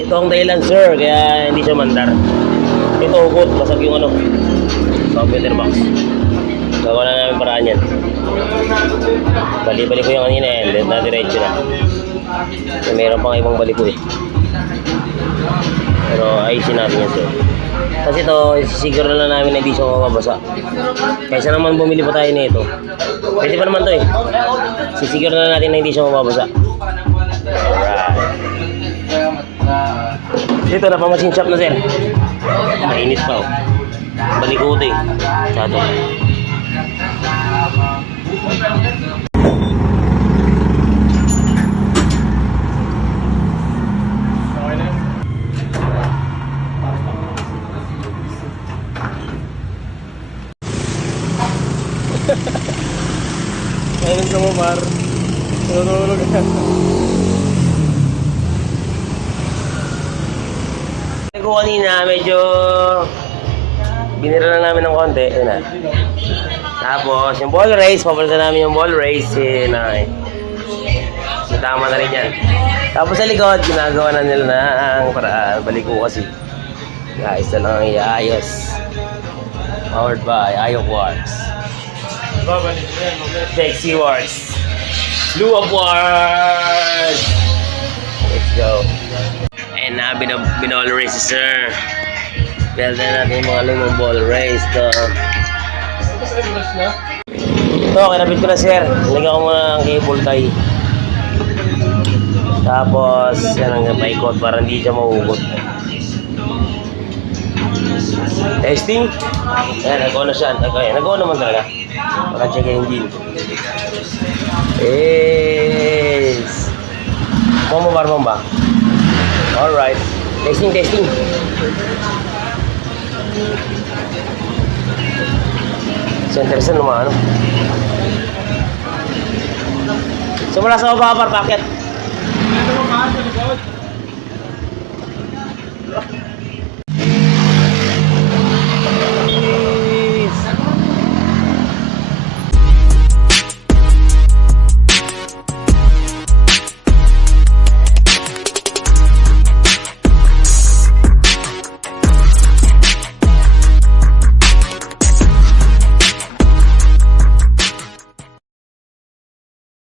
Ito ang dahilan sir, kaya hindi siya mandar. Ito hugot, basag yung ano, computer box. Gagawa na namin paraan yan. Bali-bali ko yung kanina eh, na-diretso na. So, meron pang ibang bali ko eh. Pero ayusin natin yan sir. Kasi ito, sisiguro na namin na hindi siya mababasa. Kaysa naman bumili pa tayo nito. Pwede pa naman to eh. Sisiguro na natin na hindi siya mababasa. Alright. Dito na pa machine shop na sir. Mainit pa oh. Balikuti. Chato. Ayun sa mo par. Tulog ka. Ko kanina medyo binira na namin ng konti. Ayun na. Tapos yung ball race, papunta namin yung ball race. Tama na rin yan. Tapos sa likod, ginagawa na nila ng paraan. Balik ko kasi. Guys, na lang ang iayos. Powered by Ayok Works. Sexy Works. Blue Up Works. Let's go. And na binall race sir. Build na natin yung mga lumang ball race to. Ito, kinabit ko na sir. Nilagyan ko muna ng cable tie. Tapos, yan ang paikot para hindi siya mahugot. Testing. Ayan, nag-on na siya. Nag-on naman talaga. Para check yung engine. Yes. Bumaba ba? Alright. Testing. Center sa naman, ano? Simula sa baba, par, packet.